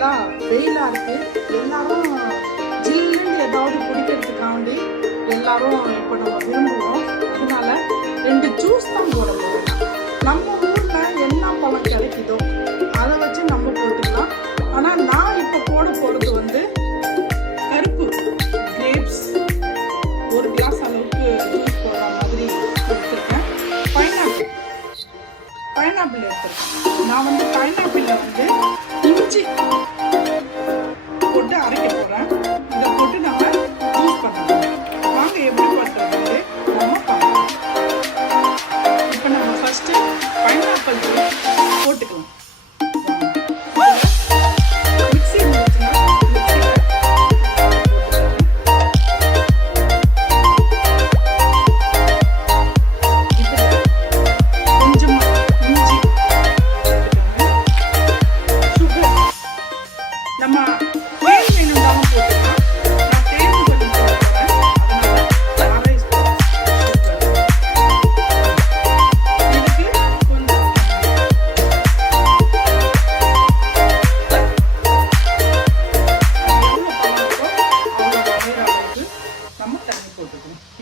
நல்லா வெயிலா இருக்கு. எல்லாரும் ஜில்லுன்னு ஏதாவது குடிக்கிறதுக்காண்டி எல்லாரும் இப்போ நம்ம விரும்புவோம். அதனால 2 ஜூஸ் தான் போட போகிறோம். நம்ம ஊர்ல என்ன பழம் கிடைக்குதோ அதை வச்சு நம்ம போட்டுக்கலாம். ஆனால் நான் இப்போ போட போகிறது வந்து கருப்பு கிரேப்ஸ் 1 கிளாஸ் அளவுக்கு ஜூஸ் போடுற மாதிரி எடுத்துருக்கேன். பைனாப்பிள் எடுத்துருக்கேன். நான் வந்து பைனாப்பிளில் வந்து இஞ்சி போட்டு அரைக்க போகிறேன். இதை போட்டு நம்ம ஜூஸ் பண்ணணும். வாங்க எப்படி பண்ணுறது நம்ம பார்க்கலாம். இப்போ நம்ம ஃபஸ்ட்டு பைனாப்பிள் போட்டுக்கலாம்.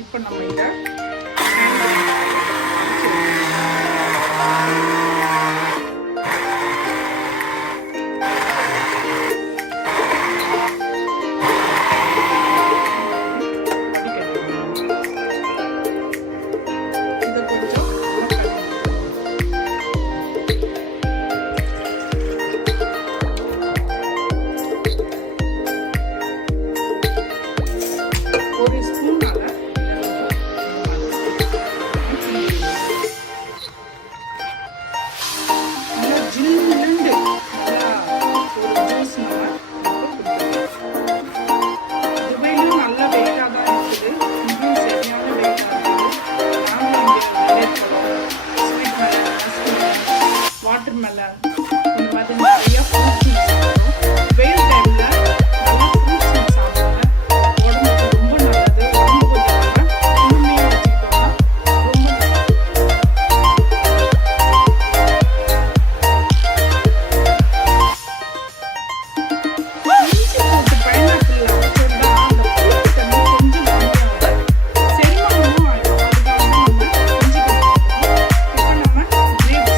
இப்போ நம்ம இதை வாட்டர்மெலன் இந்த மாதிரி நிறைய ஃப்ரூட்ஸ் சாப்பிடுவோம். வெயில் டைமில் நல்லா ஃப்ரூட்ஸ் சாப்பிடுங்க. உடம்புக்கு ரொம்ப நல்லது. உடம்பு கொஞ்சம் குளுமையாக வச்சுக்கிட்டோம்னா ரொம்ப இஞ்சி போட்டு பைனாப்பிள் அரைச்சோம்னா அந்த ஃப்ரூட் தண்ணி கொஞ்சம் கம்மியாகும். செரிமானமும் ஆகிடும். அதுக்காக நம்ம இஞ்சி போட்டுக்கணும். இப்போ நம்ம கிரேப்ஸ்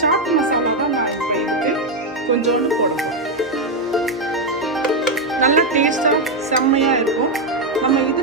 சாட் மசாலா தான் நான் இப்போ இதுக்கு கொஞ்சோண்டு போடணும். நல்ல டேஸ்டாக செம்மையாக இருக்கும். நம்ம இது